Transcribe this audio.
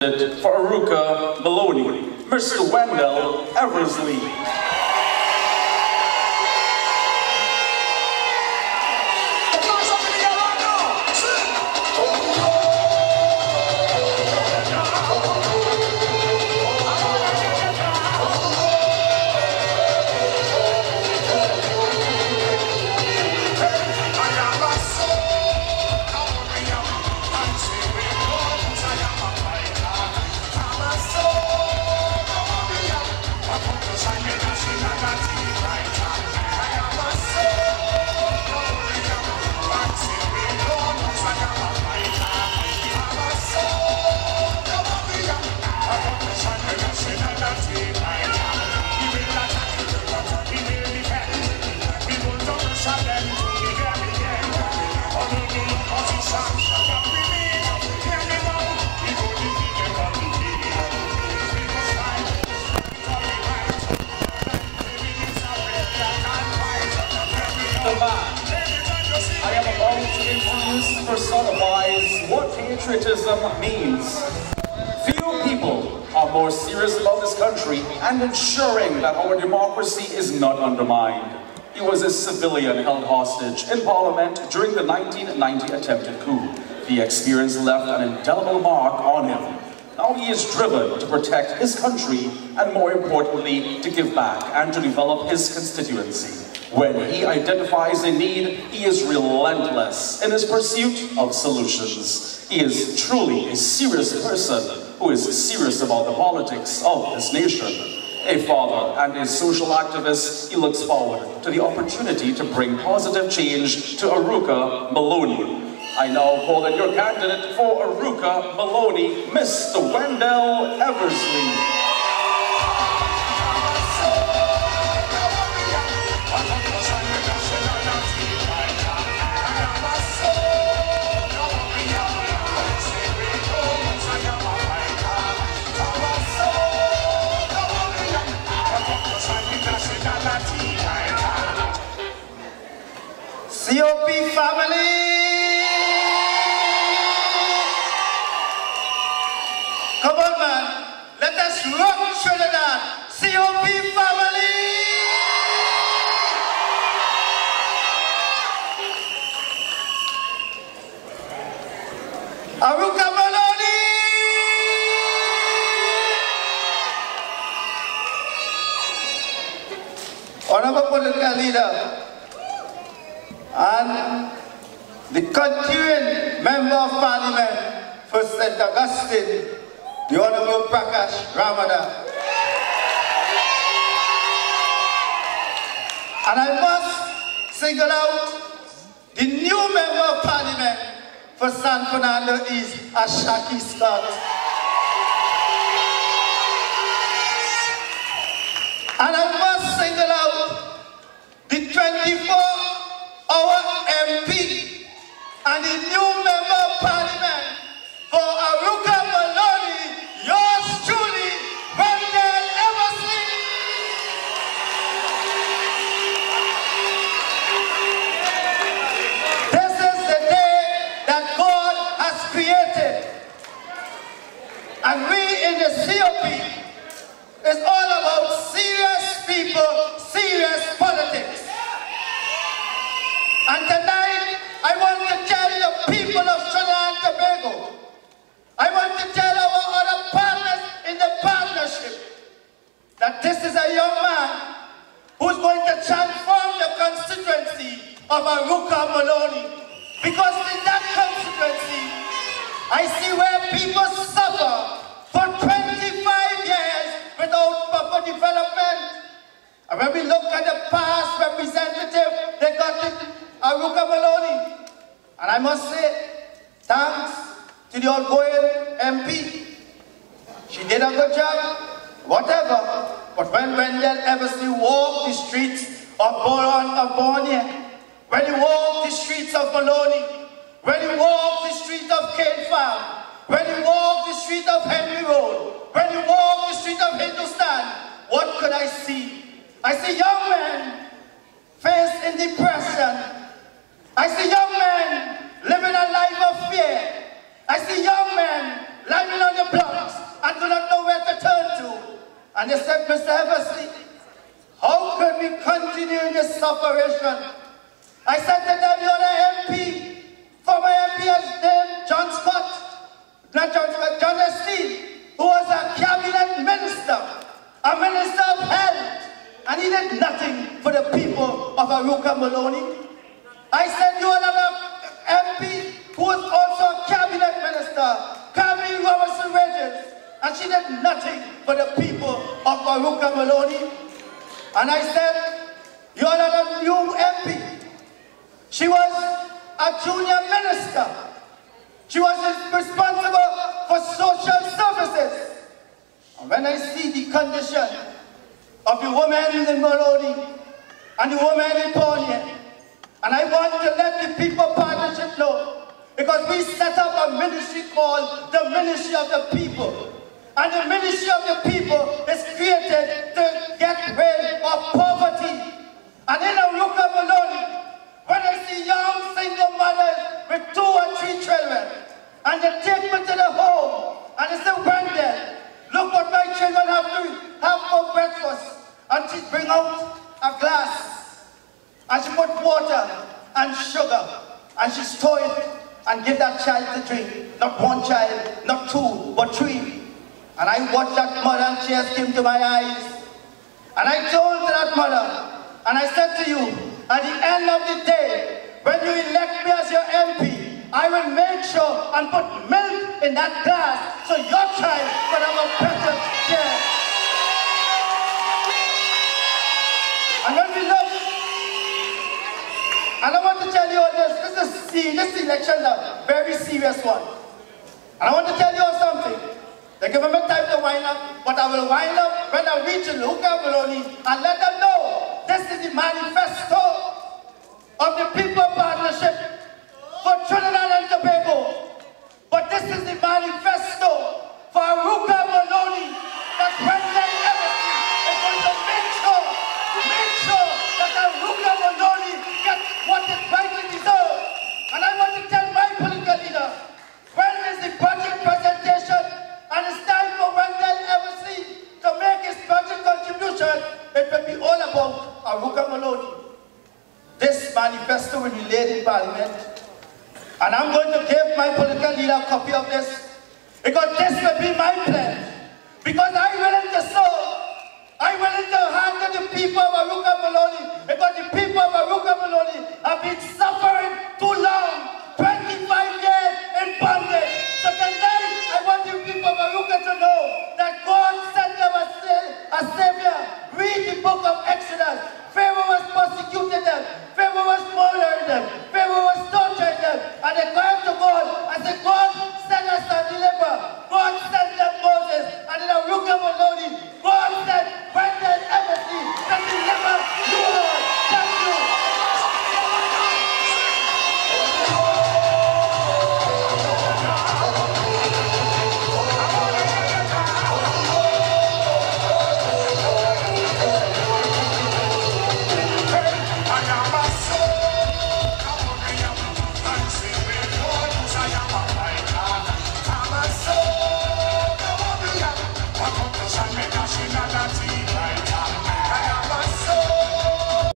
For Arouca, Maloney, Mr. Wendell Eversley. I am about to introduce personifies what patriotism means. Few people are more serious about this country and ensuring that our democracy is not undermined. He was a civilian held hostage in Parliament during the 1990 attempted coup. The experience left an indelible mark on him. Now he is driven to protect his country and, more importantly, to give back and to develop his constituency. When he identifies a need, he is relentless in his pursuit of solutions. He is truly a serious person who is serious about the politics of this nation. A father and a social activist, he looks forward to the opportunity to bring positive change to Arouca, Maloney. I now call in your candidate for Arouca, Maloney, Mr. Wendell Eversley. COP family! Come on, man. Let us rock Trinidad. COP family! Arouca Maloney! Honorable political leader and the continuing Member of Parliament for St. Augustine, the Honorable Prakash Ramadan. And I must single out the new Member of Parliament for San Fernando East, Ashaki Scott. And I must single out the 24-hour MP and the new Member of Parliament for Arouca Maloney, yours truly, Wendell Eversley. This is the day that God has created. And we in the COP is all about serious people, serious politics. And tonight, I want to tell the people of Trinidad and Tobago, I want to tell our other partners in the partnership that this is a young man who's going to transform the constituency of Arouca Maloney. Because in that constituency, I see where people suffer for 25 years without proper development. And when we look at the past representative, they got it, Arouca Maloney. And I must say, thanks to the outgoing MP. She did a good job, whatever. But when Wendell Eversley walked the streets of Bornia, when he walked the streets of Maloney, when he walked the streets of Cane Farm, when he walked the street of Henry Road, when he walked the street of Hindustan, what could I see? I see young men faced in depression. I see young men living a life of fear. I see young men lying on the blocks. And they said, Mr. Eversley, how can we continue in this separation? I said to them, you're the MP. Former MP is named John Scott. Not John Scott, John Steele, who was a cabinet minister, a minister of health, and he did nothing for the people of Arouca, Maloney. I said, you are another MP who was also a cabinet minister, Carmen Robertson Regis, and she did nothing for the people of Arouca, Maloney. And I said, you are another new MP. She was a junior minister. She was responsible for social services. And when I see the condition of the women in Maloney and the women in Pawneer, and I want to let the People Partnership know, because we set up a ministry called the Ministry of the People. And the Ministry of the People is created to get rid of poverty. And in Arouca, Maloney, when I see young single mothers with 2 or 3 children, and they take me to the home, and they say, Wendell, look what my children have for breakfast. And she bring out a glass, and she put water and sugar, and she store it and give that child to drink. Not 1 child, not 2, but 3. And I watched that mother, and tears came to my eyes. And I told that mother, and I said to you, at the end of the day, when you elect me as your MP, I will make sure and put milk in that glass so your child will have a better care. And when we look, and I want to tell you all this election is a very serious one. And I want to tell you all something. They give me time to wind up, but I will wind up when I reach Arouca, Maloney, and let them know this is the manifesto of the People Partnership for Trinidad and Tobago. But this is the manifesto for Arouca, Maloney, that Wendell Eversley is going to make sure that Arouca, Maloney gets what it rightly deserves. And I want to tell my political leader, when is the budget presentation? And it's time for Wendell Eversley to make his budget contribution. It will be all about Arouca, Maloney. This manifesto will be laid in Parliament. And I'm going to give my political leader a copy of this, because this will be my pledge